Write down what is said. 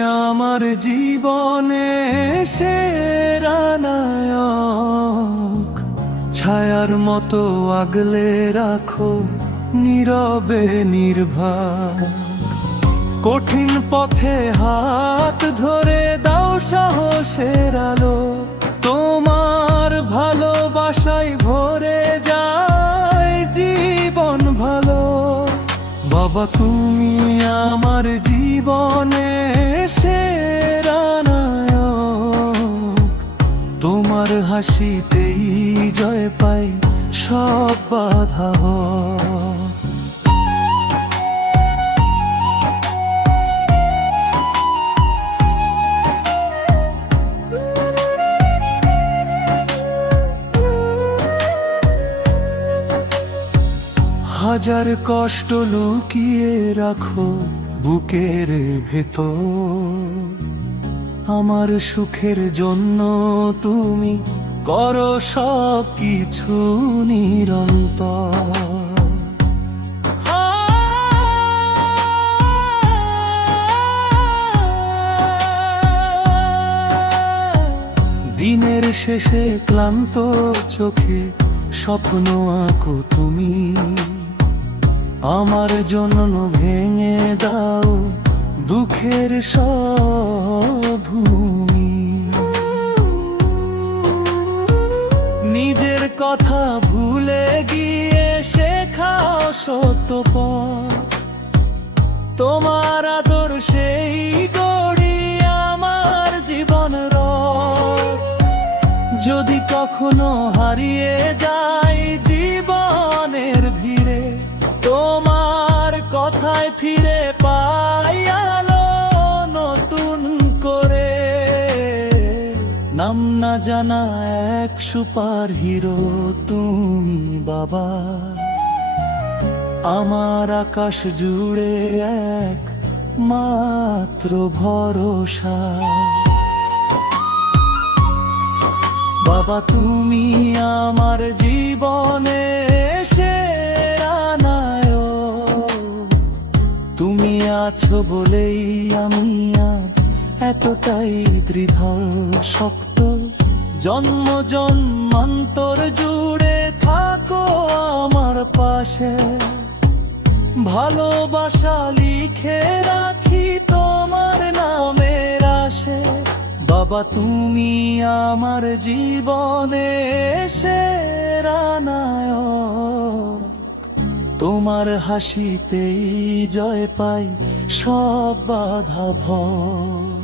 আমার জীবনে সেরা নায়ক। ছায়ার মতো আগলে রাখো নীরবে নির্ভর। কঠিন পথে হাত ধরে দাও সাহসের আলো। তোমার ভালোবাসায় ভরে যায় জীবন ভালো। বাবা, তুমি আমার জীবনে নায়ক। তোমার হাসিতেই জয় পাই সব বাধা হাজার কষ্ট লুকিয়ে রাখো। বুকের ভেতর। আমার সুখের জন্য তুমি করো সব কিছু নিরন্তর। দিনের শেষে ক্লান্ত চোখে স্বপ্ন আঁকো তুমি। আমার জন্য ভেঙে দাও দুঃখের সব ভূমি নিজের কথা ভুলে গিয়ে শেখাও সত্য তোমার আদর সেই গড়ি আমার জীবন যদি কখনো হারিয়ে যাই নাম না জানা এক সুপার হিরো তুমি বাবা। আমার আকাশ জুড়ে এক মাত্র ভরসা। বাবা, তুমি আমার জীবনে তুমি আছো বলেই আমি আজ এতটাই দৃঢ় শক্ত। জন্ম জন্মান্তর জুড়ে থাকো আমার পাশে। ভালোবাসা লিখে রাখি তোমার নামের আসে বাবা, তুমি আমার জীবনে সেরা নায়ক। তোমার হাসিতেই জয় পাই সব বাধা ভয়।